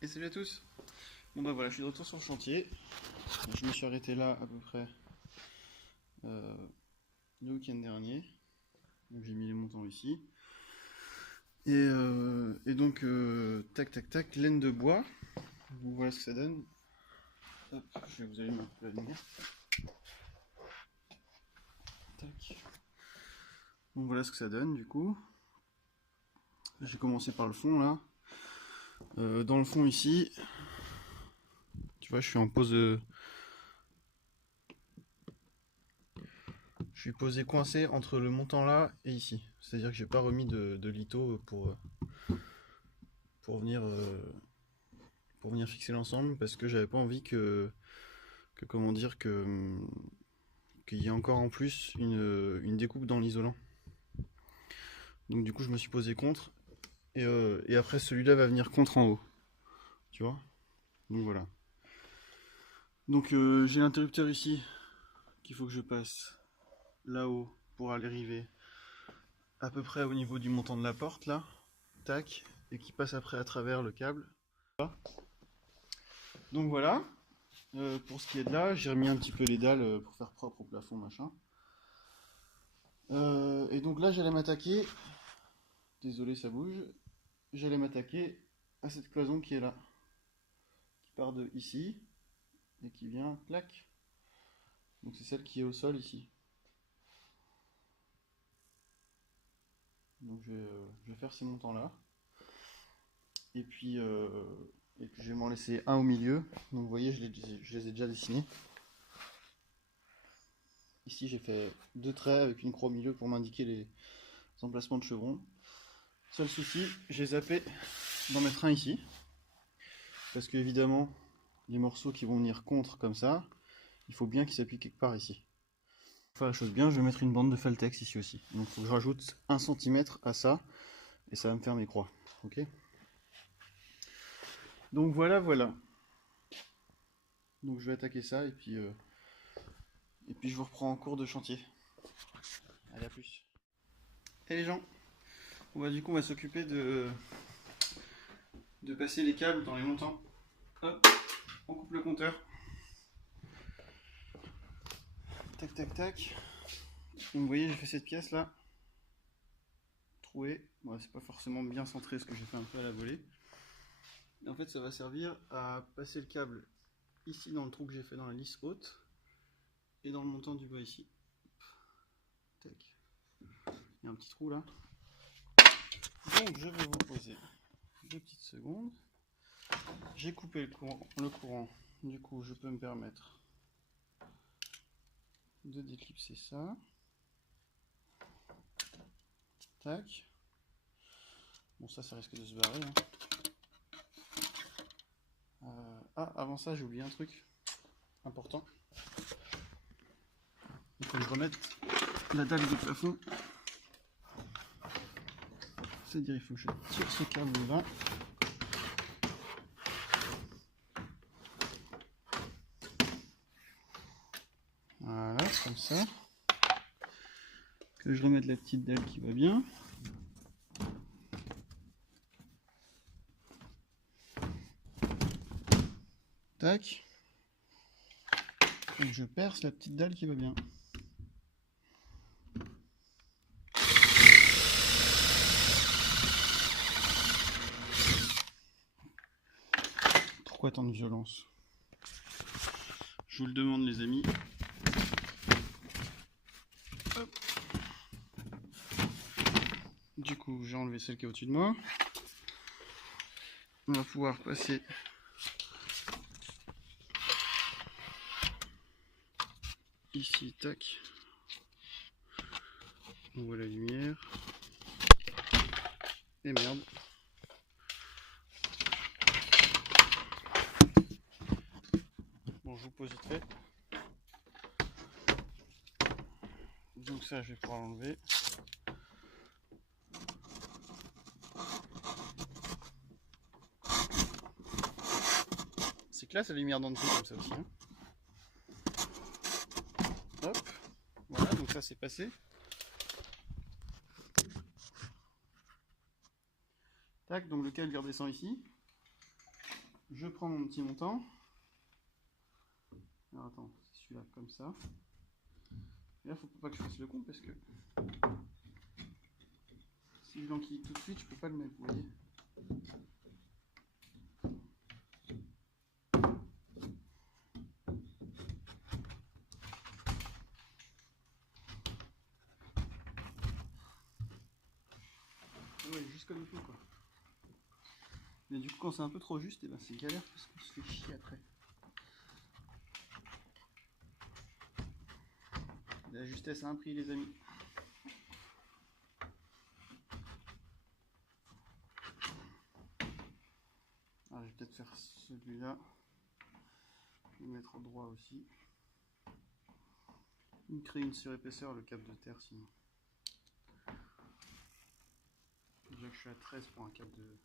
Et salut à tous. Bon bah voilà, je suis de retour sur le chantier. Je me suis arrêté là à peu près euh, le week-end dernier. Donc j'ai mis les montants ici. Et donc tac tac tac, laine de bois. Donc voilà ce que ça donne. Hop, je vais vous allumer un peu la lumière. Tac. Donc voilà ce que ça donne du coup. J'ai commencé par le fond là. Dans le fond ici, tu vois, je suis en pose. Je suis posé coincé entre le montant là et ici. C'est-à-dire que j'ai pas remis de litho pour venir fixer l'ensemble parce que j'avais pas envie que comment dire qu'il y ait encore en plus une découpe dans l'isolant. Donc du coup je me suis posé contre et après celui-là va venir contre en haut. Tu vois. Donc voilà. Donc j'ai l'interrupteur ici qu'il faut que je passe là-haut pour aller arriver à peu près au niveau du montant de la porte là. Tac. Et qui passe après à travers le câble. Donc voilà. Pour ce qui est de là, j'ai remis un petit peu les dalles pour faire propre au plafond, machin. Et donc là, j'allais m'attaquer. Désolé, ça bouge. J'allais m'attaquer à cette cloison qui est là, qui part de ici et qui vient, clac. Donc c'est celle qui est au sol ici. Donc je vais faire ces montants là. Et puis, je vais m'en laisser un au milieu. Donc vous voyez, je les ai déjà dessinés. Ici, j'ai fait deux traits avec une croix au milieu pour m'indiquer les emplacements de chevrons. Seul souci, j'ai zappé d'en mettre un ici. Parce que évidemment, les morceaux qui vont venir contre comme ça, il faut bien qu'ils s'appuient quelque part ici. Pour faire la chose bien, je vais mettre une bande de Faltex ici aussi. Donc il faut que je rajoute 1 cm à ça, et ça va me faire mes croix. Ok. Donc voilà, voilà. Donc je vais attaquer ça, et puis je vous reprends en cours de chantier. Allez, à plus. Et les gens, du coup on va s'occuper de passer les câbles dans les montants. Hop, on coupe le compteur. Tac, tac, tac. Donc vous voyez, j'ai fait cette pièce là. Trouée. Bon, c'est pas forcément bien centré, ce que j'ai fait un peu à la volée. Et en fait, ça va servir à passer le câble ici dans le trou que j'ai fait dans la lisse haute et dans le montant du bas ici. Tac. Il y a un petit trou là. Donc je vais vous poser 2 petites secondes. J'ai coupé le courant. Du coup, je peux me permettre de déclipser ça. Tac. Bon, ça risque de se barrer. Ah, avant ça, j'ai oublié un truc important. Il faut que je remette la dalle de plafond. C'est-à-dire, il faut que je tire ce câble là. Voilà, comme ça. Que je remette la petite dalle qui va bien. Tac. Et je perce la petite dalle qui va bien. Pourquoi tant de violence? Je vous le demande les amis. Hop. Du coup, j'ai enlevé celle qui est au-dessus de moi. On va pouvoir passer ici, tac. On voit la lumière. Et merde. Bon, je vous pose vite fait. Donc ça, je vais pouvoir l'enlever. C'est classe la lumière dans le trou comme ça aussi. Hein. Hop. Voilà, donc ça c'est passé. Tac, donc le câble il redescend ici. je prends mon petit montant. Alors attends, c'est celui-là comme ça. Et là, faut pas que je fasse le con parce que si je l'enquille tout de suite, je peux pas le mettre, vous voyez. Ouais, juste comme il faut quoi. Mais du coup, quand c'est un peu trop juste, et ben c'est galère parce qu'on se fait chier après. La justesse a un prix, les amis. Alors, je vais peut-être faire celui-là. Je vais mettre au droit aussi. Il me crée une surépaisseur le câble de terre sinon. Déjà que je suis à 13 pour un câble de...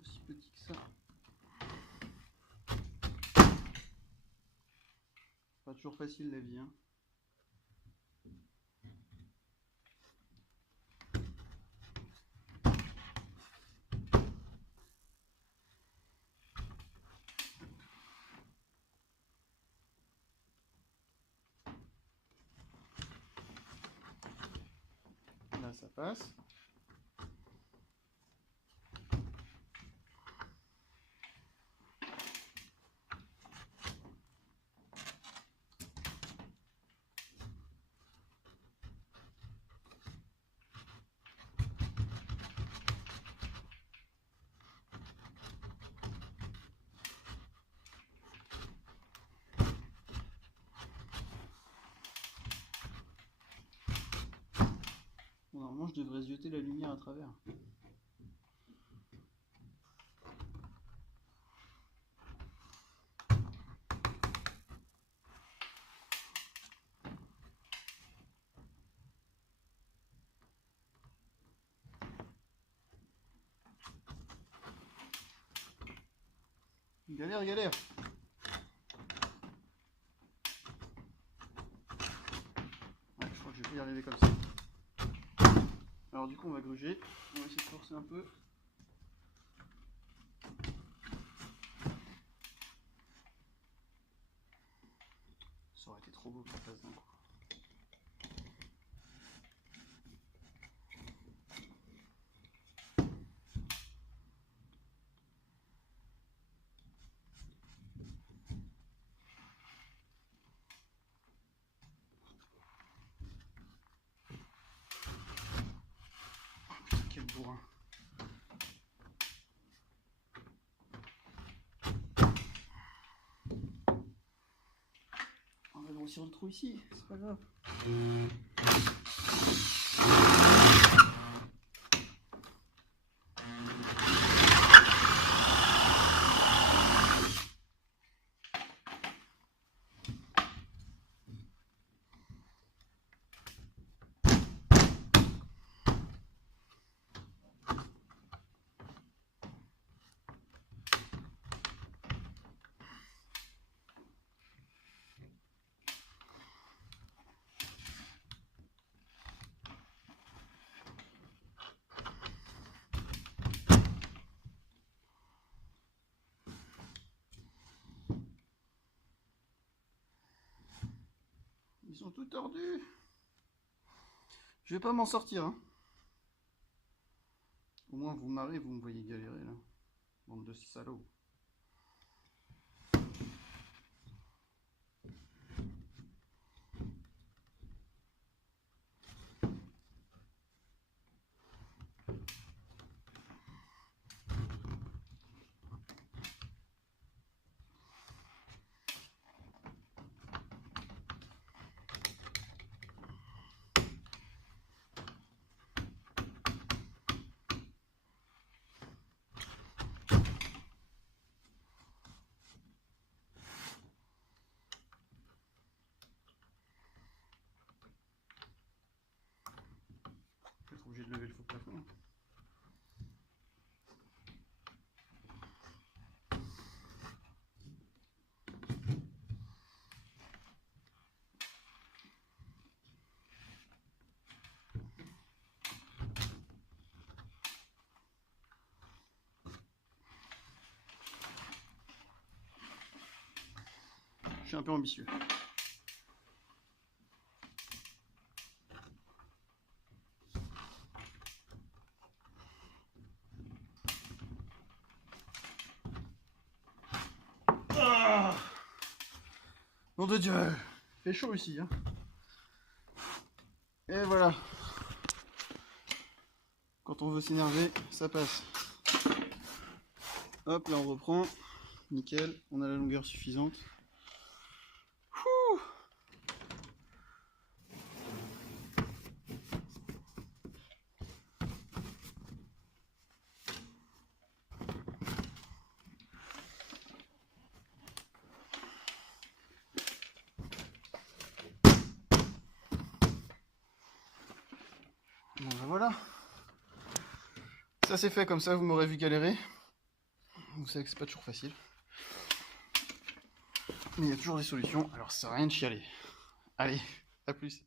aussi petit que ça. Pas toujours facile la vie, hein. Là ça passe. Bon, normalement je devrais zioter la lumière à travers. Galère, galère. Ouais, je crois que je vais y arriver comme ça. Alors du coup on va gruger. On va essayer de forcer un peu. Ça aurait été trop beau que ça passe d'un coup. Quel bourrin. On va grossir le trou ici, c'est pas grave. Ils sont tout tordus. Je vais pas m'en sortir, hein. Au moins vous marrez, vous me voyez galérer là. Bande de salauds. suis un peu ambitieux. Ah, nom de Dieu, il fait chaud ici, hein. Et voilà. Quand on veut s'énerver, ça passe. Hop, là on reprend. Nickel, on a la longueur suffisante. Ouh. Bon ben voilà. Ça c'est fait, comme ça vous m'aurez vu galérer. Vous savez que c'est pas toujours facile. Mais il y a toujours des solutions, alors ça sert à rien de chialer. Allez, à plus.